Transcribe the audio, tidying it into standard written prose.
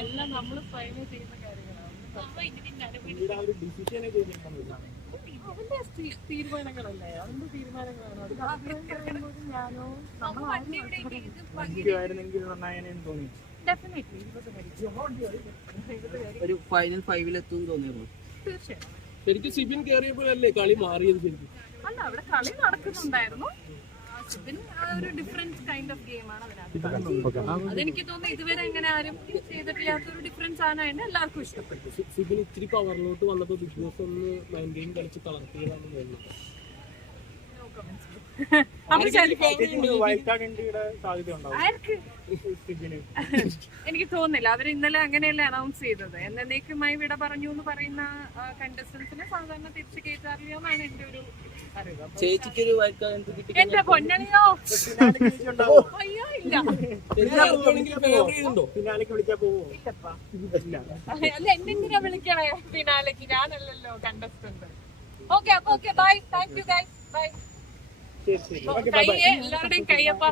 എല്ലാം നമ്മൾ സ്വയം ചെയ്യുന്ന കാര്യങ്ങളാണ്. അവന്റെ തീരുമാനങ്ങളല്ലേ, അവന്റെ തീരുമാനങ്ങളാണ്. ഞാനോ ഒരു ഫൈനൽ 5-ൽ എത്തും തോന്നിയിരുന്നു. തീർച്ചയായും ശരിക്കും സിബിൻ കയറിയപ്പോഴല്ലേ കളി മാറിയത് ശരിക്കും? അല്ല, അവിടെ കളി നടക്കുന്നുണ്ടായിരുന്നു. സിബിൻ ഒരു ഡിഫറെന്റ് കൈൻഡ് ഓഫ് ഗെയിമാണ് അതിനകത്ത്. അതെനിക്ക് തോന്നുന്നു ഇതുവരെ അങ്ങനെ ആരും ചെയ്തിട്ടില്ലാത്തൊരു ഡിഫറൻസ് ആണ്. എല്ലാവർക്കും ഇഷ്ടപ്പെട്ടു. സിബിൻ ഇച്ചിരി പവറിലോട്ട് വന്നപ്പോ ബിഗ് ബോസ് ഒന്ന് മൈൻഡ് ഗെയിം കളിച്ച് തളർത്തിയതാണെന്ന് തോന്നുന്നു. എനിക്ക് തോന്നുന്നില്ല. അവർ ഇന്നലെ അങ്ങനെയല്ലേ അനൗൺസ് ചെയ്തത്. എന്നേക്കുമായി വിട പറഞ്ഞു എന്ന് പറയുന്ന കണ്ടസ്റ്റൻസിനെ സാധാരണ തിരിച്ചു കയറ്റാറില്ല എന്നാണ് എന്റെ ഒരു അറിവ്. ചേച്ചിക്കൊരു എന്റെ പൊന്നണിയോ അയ്യോ ഇല്ല. അല്ല, എന്നെന്തിനാ വിളിക്കണേ ഫിനാലേക്ക്? ഞാനല്ലല്ലോ കണ്ടസ്റ്റന്റ്. ഓക്കെ, അപ്പൊ okay, bye. Thank you guys, bye. കയ്യേ എല്ലാവരുടെയും കയ്യപ്പ.